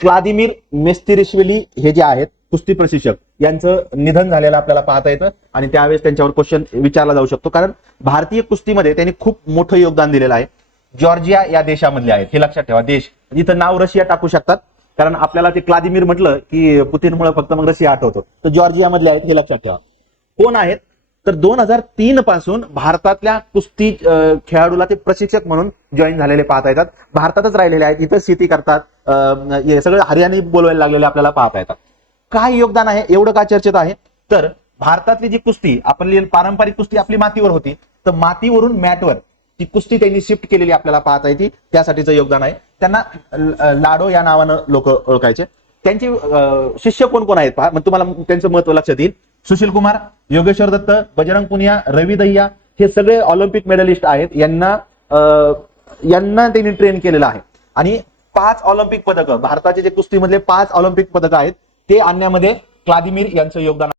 क्लादिमीर मेस्तिरिश्विली हे जे आहेत कुस्ती प्रशिक्षक यांचं निधन झालेलं आपल्याला पाहता येतं आणि त्यावेळेस त्यांच्यावर क्वेश्चन विचारला जाऊ शकतो, कारण भारतीय कुस्तीमध्ये त्यांनी खूप मोठं योगदान दिलेलं आहे. जॉर्जिया या देशामधले आहेत, हे लक्षात ठेवा. देश इथं नाव रशिया टाकू शकतात, कारण आपल्याला ते क्लादिमीर म्हटलं की पुतीनमुळे फक्त मग रशिया आठवतो. तर जॉर्जिया मधले आहेत हे लक्षात ठेवा. कोण आहेत तर 2003 पासून भारतातल्या कुस्ती खेळाडूला ते प्रशिक्षक म्हणून जॉईन झालेले पाहता येतात. भारतातच राहिलेले आहेत, इथं शेती करतात, हे सगळं हरियाणी बोलवायला लागलेले आपल्याला पाहता येतात. काय योगदान आहे, एवढं का चर्चेत आहे, तर भारतातली जी कुस्ती आपली पारंपरिक कुस्ती आपली मातीवर होती, तर मातीवरून मॅटवर ती कुस्ती त्यांनी शिफ्ट केलेली आपल्याला पाहता येते, त्यासाठीचं योगदान आहे. त्यांना लाडो या नावानं लोक ओळखायचे. त्यांचे शिष्य कोण कोण आहेत पहा, मग तुम्हाला त्यांचं महत्व लक्षात येईल. सुशील कुमार, योगेश्वर दत्त, बजरंग पुनिया, रवी दहिया हे सगळे ऑलिम्पिक मेडलिस्ट आहेत. यांना त्यांनी ट्रेन केलेलं आहे आणि 5 ऑलिम्पिक पदकं, भारताचे जे कुस्तीमधले 5 ऑलिम्पिक पदकं आहेत ते आणण्यामध्ये क्लादिमीर यांचं योगदान